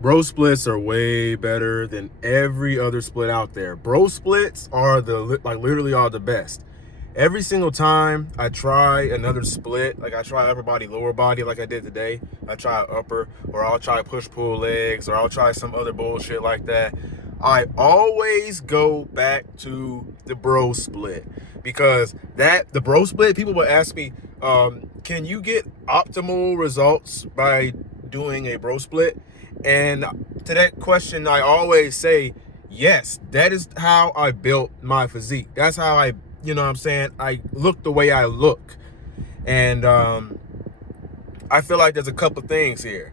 Bro splits are way better than every other split out there. Bro splits are literally are the best. Every single time I try another split, like I try upper body, lower body, like I did today, I try upper, or I'll try push pull legs, or I'll try some other bullshit like that. I always go back to the bro split because the bro split, people will ask me, can you get optimal results by doing a bro split? And to that question, I always say, yes, that is how I built my physique. That's how I look the way I look. And I feel like there's a couple things here.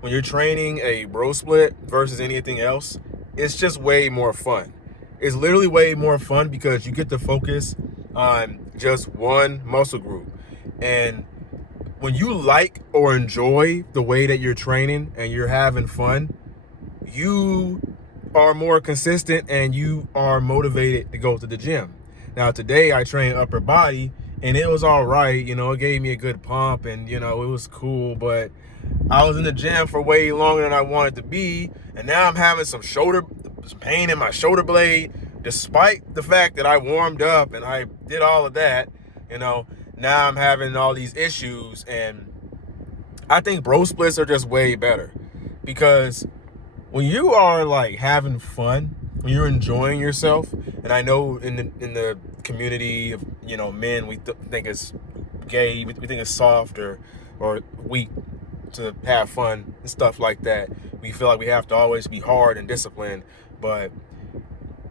When you're training a bro split versus anything else, it's just way more fun. It's literally way more fun because you get to focus on just one muscle group. And when you like or enjoy the way that you're training and you're having fun, you are more consistent and you are motivated to go to the gym. Now today I trained upper body and it was all right, it gave me a good pump and it was cool, but I was in the gym for way longer than I wanted to be, and now I'm having some pain in my shoulder blade, despite the fact that I warmed up and I did all of that. Now I'm having all these issues, and I think bro splits are just way better because when you are like having fun, when you're enjoying yourself, and I know in the community of men, we think it's gay, we think it's soft or weak to have fun and stuff like that. We feel like we have to always be hard and disciplined, but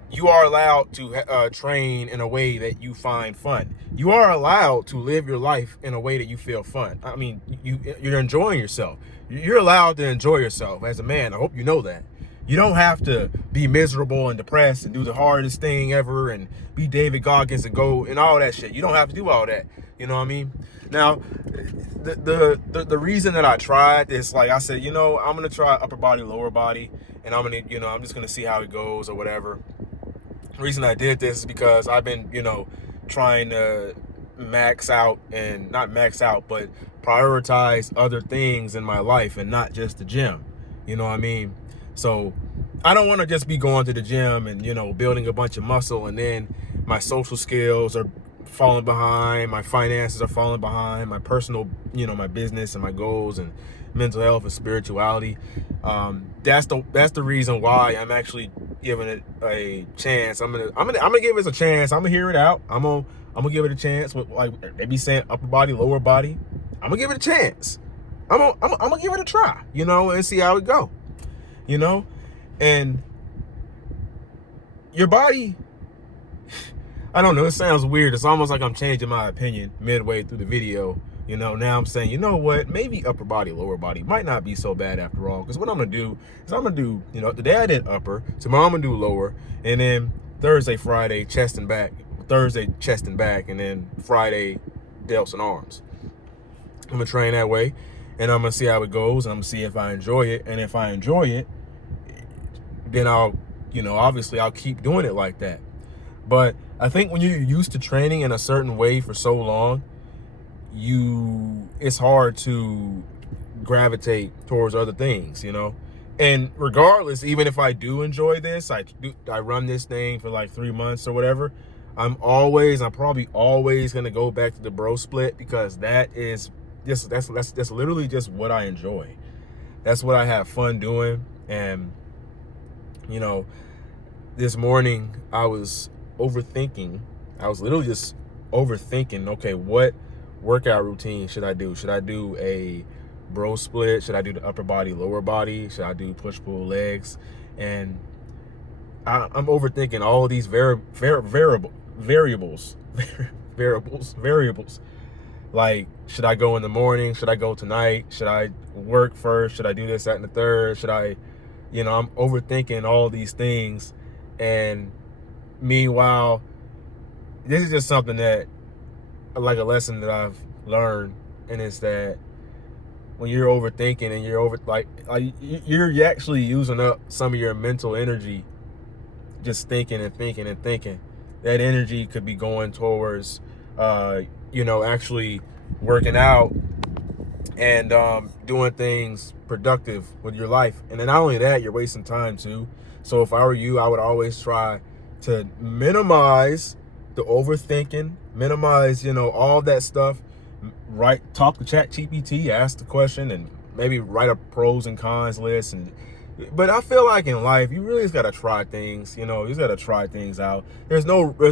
you are allowed to train in a way that you find fun. You are allowed to live your life in a way that you feel fun. I mean, you're enjoying yourself. You're allowed to enjoy yourself as a man. I hope you know that. You don't have to be miserable and depressed and do the hardest thing ever and be David Goggins and go and all that shit. You don't have to do all that. You know what I mean? Now, the reason that I tried this, like I said, I'm gonna try upper body, lower body, and I'm just gonna see how it goes or whatever. The reason I did this is because I've been, trying to not max out, but prioritize other things in my life and not just the gym. You know what I mean? So I don't want to just be going to the gym and, building a bunch of muscle and then my social skills are falling behind, my finances are falling behind, my personal, my business and my goals and mental health and spirituality. That's the reason why I'm actually giving it a chance. I'm gonna give it a chance. I'm gonna hear it out. I'm gonna give it a chance. With, like they be saying, upper body, lower body. I'm gonna give it a chance. I'm gonna give it a try. And see how it go. And your body. I don't know. It sounds weird. It's almost like I'm changing my opinion midway through the video. Now I'm saying, you know what? Maybe upper body, lower body might not be so bad after all. Because what I'm going to do is I'm going to do, today I did upper. Tomorrow I'm going to do lower. And then Thursday, Friday, chest and back. Thursday, chest and back. And then Friday, delts and arms. I'm going to train that way. And I'm going to see how it goes. And I'm going to see if I enjoy it. And if I enjoy it, then I'll, obviously I'll keep doing it like that. But I think when you're used to training in a certain way for so long, it's hard to gravitate towards other things, and regardless, even if I do enjoy this, I run this thing for like 3 months or whatever, I'm probably always going to go back to the bro split because that's literally just what I enjoy. That's what I have fun doing. And this morning I was overthinking. I was literally just overthinking, okay, what workout routine should I do? Should I do a bro split? Should I do the upper body, lower body? Should I do push pull legs? And I'm overthinking all of these variables. Like, should I go in the morning? Should I go tonight? Should I work first? Should I do this, that, and the third? Should I, I'm overthinking all these things. And meanwhile, this is just something that, like a lesson that I've learned, and it's that when you're overthinking and you're actually using up some of your mental energy just thinking and thinking and thinking. That energy could be going towards actually working out and doing things productive with your life. And then not only that, you're wasting time too. So if I were you, I would always try to minimize the overthinking, minimize, all that stuff. Talk to ChatGPT, ask the question, and maybe write a pros and cons list. But I feel like in life, you really just gotta try things. You just gotta try things out. There's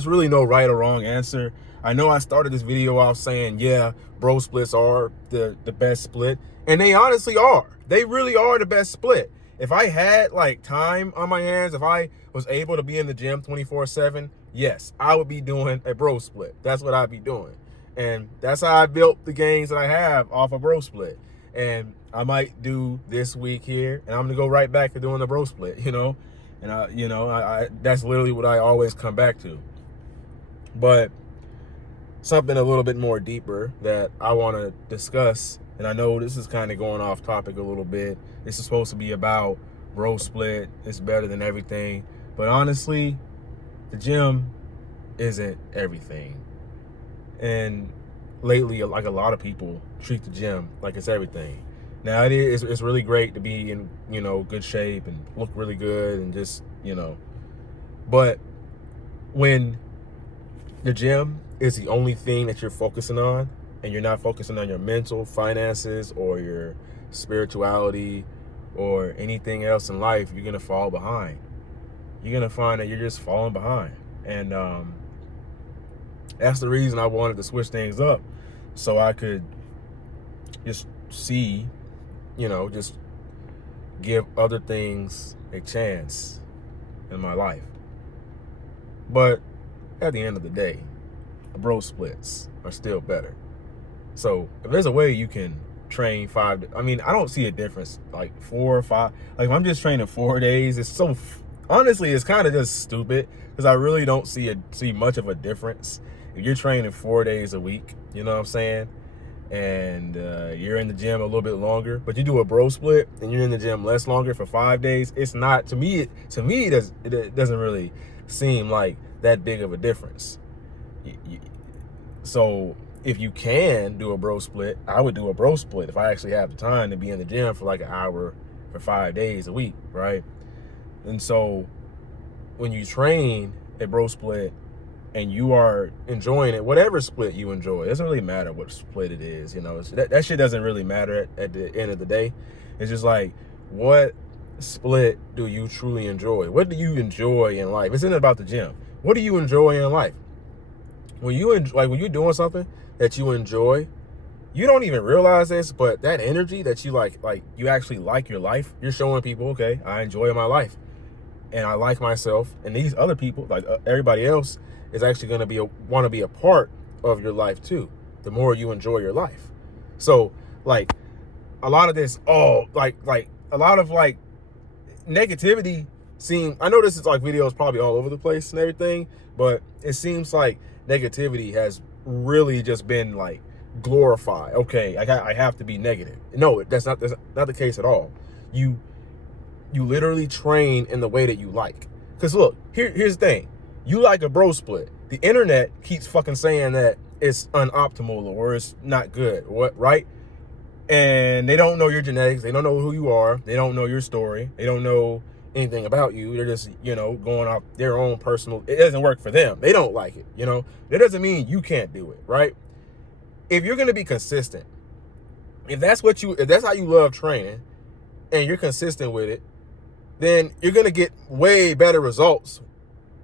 really no right or wrong answer. I know I started this video off saying, yeah, bro splits are the best split, and they honestly are. They really are the best split. If I had like time on my hands, if I was able to be in the gym 24/7, yes, I would be doing a bro split. That's what I'd be doing. And that's how I built the gains that I have off a bro split. And I might do this week here, and I'm gonna go right back to doing the bro split, And I that's literally what I always come back to. But something a little bit more deeper that I want to discuss, and I know this is kind of going off topic a little bit. This is supposed to be about bro split. It's better than everything. But honestly, the gym isn't everything. And lately, like a lot of people treat the gym like it's everything. Now it's really great to be in, good shape and look really good and just, but when the gym is the only thing that you're focusing on, and you're not focusing on your mental finances or your spirituality or anything else in life, you're gonna fall behind. You're gonna find that you're just falling behind. And that's the reason I wanted to switch things up, so I could just see, just give other things a chance in my life. But at the end of the day, bro splits are still better. So if there's a way you can train I don't see a difference, like 4 or 5. Like if I'm just training 4 days, honestly, it's kind of just stupid, because I really don't see much of a difference. If you're training 4 days a week, you know what I'm saying? And you're in the gym a little bit longer, but you do a bro split and you're in the gym less longer for 5 days, it's not, to me, it doesn't really seem like that big of a difference. So if you can do a bro split, I would do a bro split if I actually have the time to be in the gym for like an hour for 5 days a week, right? And so when you train a bro split and you are enjoying it, whatever split you enjoy, it doesn't really matter what split it is, that shit doesn't really matter at the end of the day. It's just like, what split do you truly enjoy? What do you enjoy in life? It's not about the gym. What do you enjoy in life? When you're doing something that you enjoy, you don't even realize this, but that energy that you like you actually like your life, you're showing people, okay, I enjoy my life and I like myself, and these other people, like everybody else, is actually going to want to be a part of your life too, the more you enjoy your life. So like a lot of this, a lot of like negativity I know this is like videos probably all over the place and everything, but it seems like negativity has really just been like glorified. Okay, I have to be negative. No, that's not the case at all. You literally train in the way that you like. Because look, here's the thing. You like a bro split. The internet keeps fucking saying that it's unoptimal or it's not good, right? And they don't know your genetics. They don't know who you are. They don't know your story. They don't know anything about you. They're just, going off their own personal. It doesn't work for them. They don't like it, That doesn't mean you can't do it, right? If you're going to be consistent, if that's how you love training and you're consistent with it, then you're going to get way better results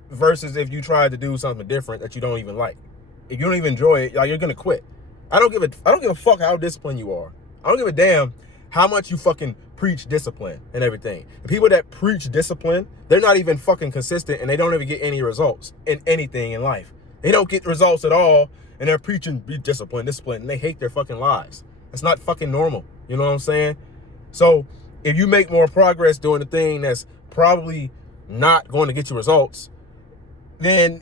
versus if you try to do something different that you don't even like. If you don't even enjoy it, you're going to quit. I don't give a fuck how disciplined you are. I don't give a damn how much you fucking preach discipline and everything. The people that preach discipline, they're not even fucking consistent, and they don't even get any results in anything in life. They don't get results at all, and they're preaching be disciplined, and they hate their fucking lives. That's not fucking normal. You know what I'm saying? So if you make more progress doing the thing that's probably not going to get you results, then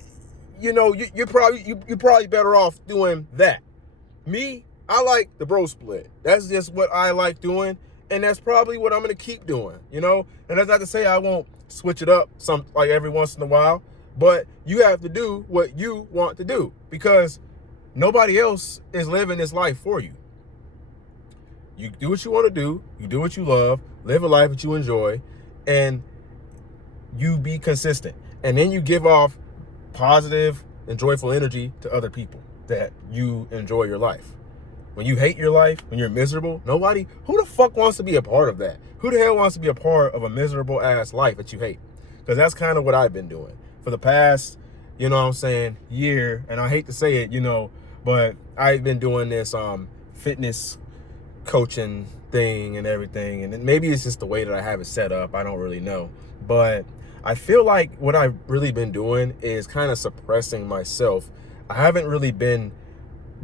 you're probably better off doing that. Me, I like the bro split. That's just what I like doing, and that's probably what I'm gonna keep doing. And that's not to say I won't switch it up every once in a while, but you have to do what you want to do, because nobody else is living this life for you. You do what you want to do. You do what you love. Live a life that you enjoy. And you be consistent. And then you give off positive and joyful energy to other people that you enjoy your life. When you hate your life, when you're miserable, who the fuck wants to be a part of that? Who the hell wants to be a part of a miserable ass life that you hate? Because that's kind of what I've been doing for the past, you know what I'm saying, year. And I hate to say it, but I've been doing this fitness coaching thing and everything. And maybe it's just the way that I have it set up. I don't really know. But I feel like what I've really been doing is kind of suppressing myself. I haven't really been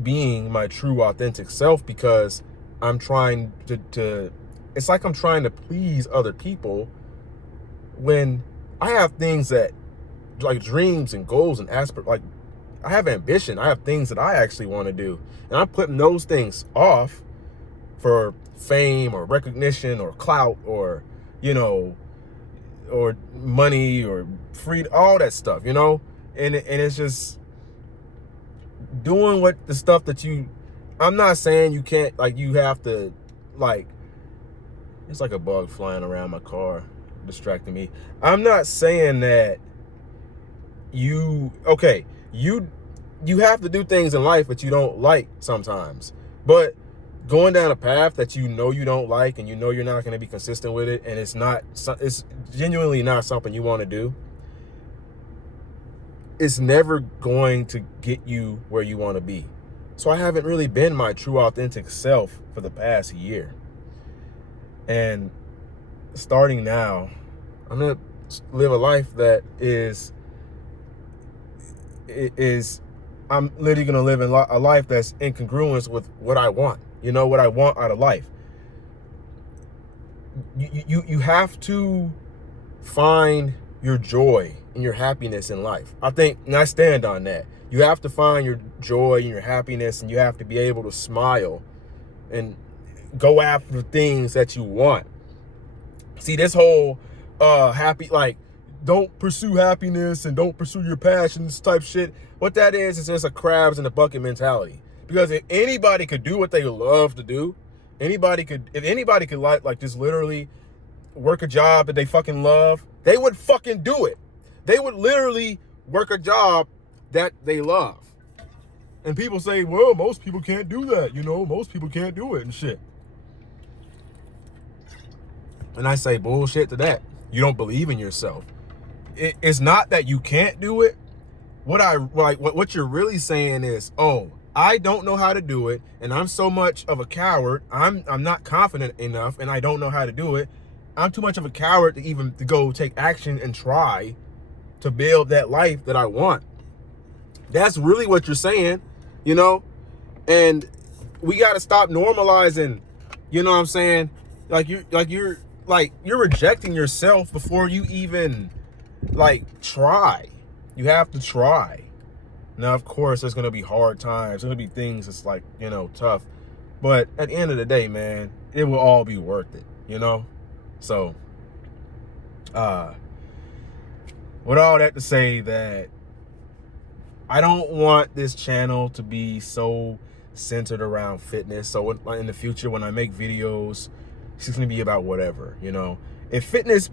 being my true authentic self because I'm trying to it's like I'm trying to please other people when I have things that, like, dreams and goals and aspirations. Like, I have ambition. I have things that I actually want to do. And I'm putting those things off for fame or recognition or clout or, or money or freedom, all that stuff, And it's just doing what the stuff that I'm not saying you can't, like, you have to, like, it's like a bug flying around my car, distracting me. I'm not saying that you have to do things in life that you don't like sometimes, but going down a path that you don't like and you're not going to be consistent with it, and it's genuinely not something you want to do, it's never going to get you where you want to be. So I haven't really been my true authentic self for the past year. And starting now, I'm going to live a life that I'm literally going to live a life that's in congruence with what I want, what I want out of life. You have to find your joy and your happiness in life. I think, and I stand on that. You have to find your joy and your happiness, and you have to be able to smile and go after the things that you want. See, this whole don't pursue happiness and don't pursue your passions type shit. What that is just a crabs in the bucket mentality. Because if anybody could do what they love to do, if anybody could like just literally work a job that they fucking love, they would fucking do it. They would literally work a job that they love. And people say, well, most people can't do that. Most people can't do it and shit. And I say bullshit to that. You don't believe in yourself. It's not that you can't do it. What you're really saying is, oh, I don't know how to do it, and I'm so much of a coward. I'm not confident enough, and I don't know how to do it. I'm too much of a coward to go take action and try to build that life that I want. That's really what you're saying, And we got to stop normalizing, you know what I'm saying? You're rejecting yourself before you even try. You have to try. Now, of course, there's going to be hard times. There's going to be things that's tough. But at the end of the day, man, it will all be worth it, So, with all that to say that I don't want this channel to be so centered around fitness. So in the future, when I make videos, it's going to be about whatever, If fitness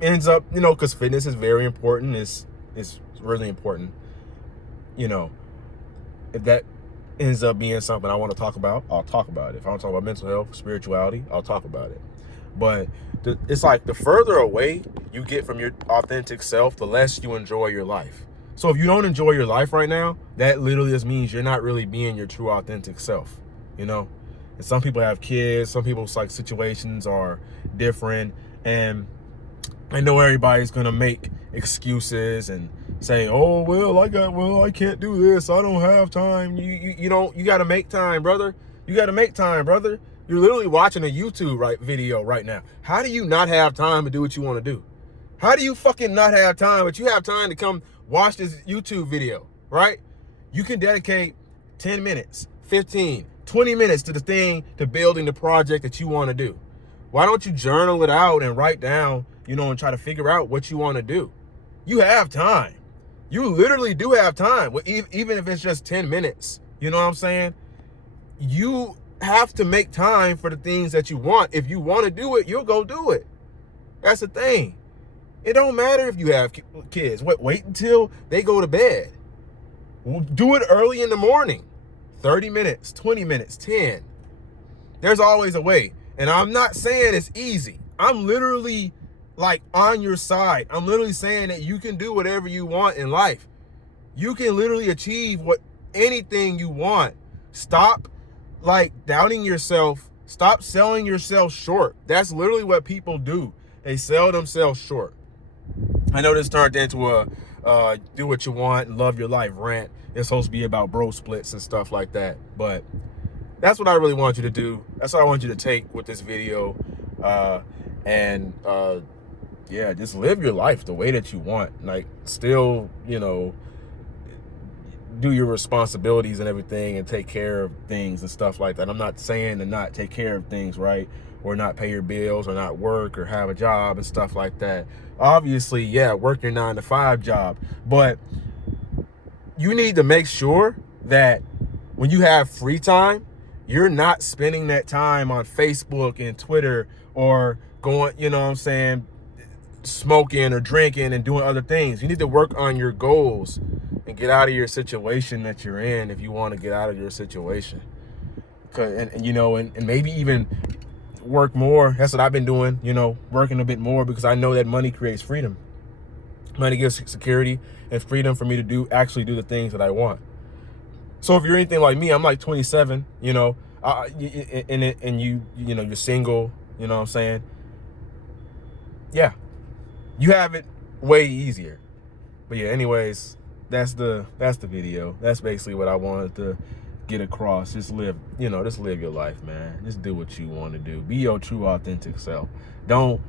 ends up, because fitness is very important, it's really important, if that ends up being something I want to talk about, I'll talk about it. If I want to talk about mental health, spirituality, I'll talk about it. But it's like the further away you get from your authentic self, the less you enjoy your life. So if you don't enjoy your life right now, that literally just means you're not really being your true authentic self, And some people have kids, some people's situations are different, and I know everybody's gonna make excuses and say, oh, I can't do this, I don't have time. You gotta make time, brother. You gotta make time, brother. You're literally watching a YouTube video right now. How do you not have time to do what you want to do? How do you fucking not have time, but you have time to come watch this YouTube video, right? You can dedicate 10 minutes, 15, 20 minutes to the thing, to building the project that you want to do. Why don't you journal it out and write down, and try to figure out what you want to do? You have time. You literally do have time. Even if it's just 10 minutes, you know what I'm saying? You have to make time for the things that you want. If you want to do it, you'll go do it. That's the thing. It don't matter if you have kids. Wait until they go to bed. Do it early in the morning. 30 minutes, 20 minutes, 10. There's always a way. And I'm not saying it's easy. I'm literally like on your side. I'm literally saying that you can do whatever you want in life. You can literally achieve anything you want. Stop like doubting yourself. Stop selling yourself short. That's literally what people do. They sell themselves short. I know this turned into a do what you want and love your life rant. It's supposed to be about bro splits and stuff like that. But that's what I really want you to do. That's what I want you to take with this video. Yeah, just live your life the way that you want. Like, still, you know, do your responsibilities and everything and take care of things and stuff like that. I'm not saying to not take care of things, right? Or not pay your bills or not work or have a job and stuff like that. Obviously, yeah, work your 9-to-5 job. But you need to make sure that when you have free time, you're not spending that time on Facebook and Twitter or going, you know what I'm saying, smoking or drinking and doing other things. You need to work on your goals and get out of your situation that you're in if you want to get out of your situation. And you know, and maybe even work more. That's what I've been doing, you know, working a bit more, because I know that money creates freedom. Money gives security and freedom for me to actually do the things that I want. So if you're anything like me, I'm like 27, you know, and you know, you're single, you know what I'm saying? Yeah, you have it way easier. But yeah, anyways, that's the video. That's basically what I wanted to get across. Just live your life, man. Just do what you want to do. Be your true, authentic self. Don't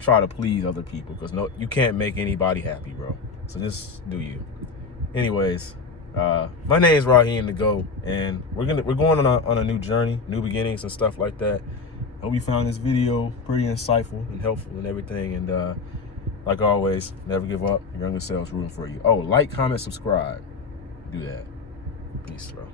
try to please other people, because you can't make anybody happy, bro. So just do you. Anyways, my name is Raheem the Goat, and we're going on a new journey, new beginnings and stuff like that. I hope you found this video pretty insightful and helpful and everything. And like always, never give up. Your younger self's rooting for you. Oh, like, comment, subscribe. Do that. Peace, bro.